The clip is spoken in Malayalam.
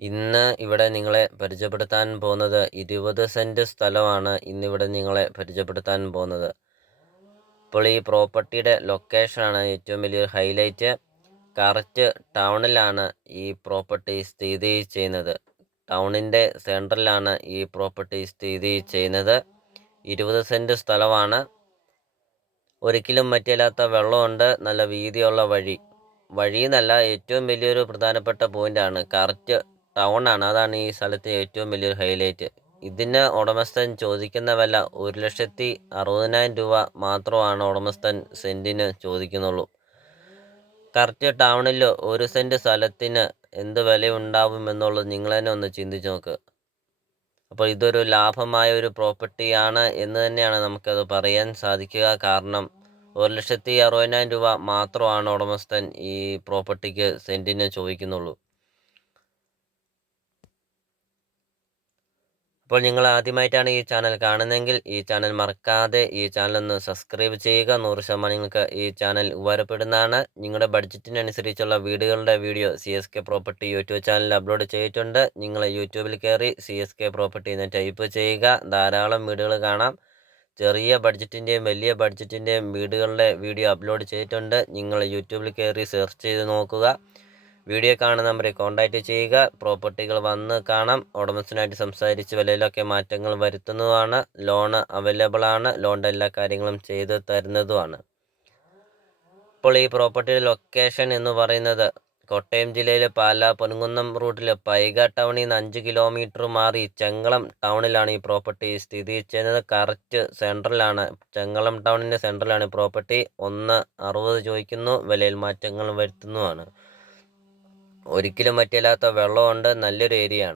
ഇന്ന് ഇവിടെ നിങ്ങളെ പരിചയപ്പെടുത്താൻ പോകുന്നത് ഇരുപത് സെന്റ് സ്ഥലമാണ് ഇന്നിവിടെ നിങ്ങളെ പരിചയപ്പെടുത്താൻ പോകുന്നത്. ഇപ്പോൾ ഈ പ്രോപ്പർട്ടിയുടെ ലൊക്കേഷനാണ് ഏറ്റവും വലിയൊരു ഹൈലൈറ്റ്. കറക്റ്റ് ടൗണിലാണ് ഈ പ്രോപ്പർട്ടി സ്ഥിതി ചെയ്യുന്നത്. ടൗണിന്റെ സെൻട്രലാണ് ഈ പ്രോപ്പർട്ടി സ്ഥിതി ചെയ്യുന്നത്. ഇരുപത് സെന്റ് സ്ഥലമാണ്. ഒരിക്കലും മറ്റില്ലാത്ത വെള്ളമുണ്ട്. നല്ല വീതിയുള്ള വഴി. വഴി എന്നല്ല ഏറ്റവും വലിയൊരു പ്രധാനപ്പെട്ട പോയിന്റാണ് കറക്റ്റ് ടൗൺ ആണ് അതാണ് ഈ സ്ഥലത്തെ ഏറ്റവും വലിയൊരു ഹൈലൈറ്റ് ഇതിന് ഉടമസ്ഥൻ ചോദിക്കുന്ന വില ഒരു ലക്ഷത്തി അറുപതിനായിരം രൂപ മാത്രമാണ് ഉടമസ്ഥൻ സെന്റിന് ചോദിക്കുന്നുള്ളൂ. കറക്റ്റ് ടൗണിൽ ഒരു സെന്റ് സ്ഥലത്തിന് എന്ത് വില എന്നുള്ളത് നിങ്ങൾ തന്നെ ഒന്ന് ചിന്തിച്ച് നോക്ക്. അപ്പോൾ ഇതൊരു ലാഭമായ ഒരു പ്രോപ്പർട്ടിയാണ് എന്ന് തന്നെയാണ് നമുക്കത് പറയാൻ സാധിക്കുക. കാരണം ഒരു ലക്ഷത്തി അറുപതിനായിരം രൂപ മാത്രമാണ് ഉടമസ്ഥൻ ഈ പ്രോപ്പർട്ടിക്ക് സെന്റിന് ചോദിക്കുന്നുള്ളൂ. അപ്പോൾ നിങ്ങൾ ആദ്യമായിട്ടാണ് ഈ ചാനൽ കാണുന്നതെങ്കിൽ ഈ ചാനൽ മറക്കാതെ ഈ ചാനൽ ഒന്ന് സബ്സ്ക്രൈബ് ചെയ്യുക. നൂറ് ശതമാനം നിങ്ങൾക്ക് ഈ ചാനൽ ഉപകാരപ്പെടുന്നതാണ്. നിങ്ങളുടെ ബഡ്ജറ്റിനനുസരിച്ചുള്ള വീടുകളുടെ video C S K property YouTube ചാനലിൽ അപ്ലോഡ് ചെയ്തിട്ടുണ്ട്. നിങ്ങൾ യൂട്യൂബിൽ കയറി സി എസ് കെ പ്രോപ്പർട്ടി എന്ന് ടൈപ്പ് ചെയ്യുക. ധാരാളം വീടുകൾ കാണാം. ചെറിയ ബഡ്ജറ്റിന്റെയും വലിയ ബഡ്ജറ്റിന്റെയും വീടുകളുടെ വീഡിയോ അപ്ലോഡ് ചെയ്തിട്ടുണ്ട്. നിങ്ങൾ യൂട്യൂബിൽ കയറി സെർച്ച് ചെയ്ത് നോക്കുക. വീഡിയോ കാണുന്ന നമ്പറിൽ കോൺടാക്റ്റ് ചെയ്യുക. പ്രോപ്പർട്ടികൾ വന്ന് കാണാം. ഉടമസ്ഥനായിട്ട് സംസാരിച്ച് വിലയിലൊക്കെ മാറ്റങ്ങൾ വരുത്തുന്നതുമാണ്. ലോണ് അവൈലബിൾ ആണ്. ലോണിന്റെ എല്ലാ കാര്യങ്ങളും ചെയ്ത് തരുന്നതുമാണ്. ഇപ്പോൾ ഈ പ്രോപ്പർട്ടിയുടെ ലൊക്കേഷൻ എന്ന് പറയുന്നത് കോട്ടയം ജില്ലയിലെ പാല പൊൻകുന്നം റൂട്ടിൽ പൈക ടൗണിൽ നിന്ന് അഞ്ച് കിലോമീറ്റർ മാറി ചെങ്ങളം ടൗണിലാണ് ഈ പ്രോപ്പർട്ടി സ്ഥിതി ചെയ്യുന്നത്. കറക്റ്റ് സെൻട്രലാണ്. ചെങ്ങളം ടൗണിന്റെ സെൻട്രലാണ് ഈ പ്രോപ്പർട്ടി. ഒന്ന് അറുപത് ചോദിക്കുന്നു. വിലയിൽ മാറ്റങ്ങൾ വരുത്തുന്നതുമാണ്. ഒരിക്കലും വറ്റില്ലാത്ത വെള്ളമുണ്ട് നല്ലൊരു ഏരിയ ആണ്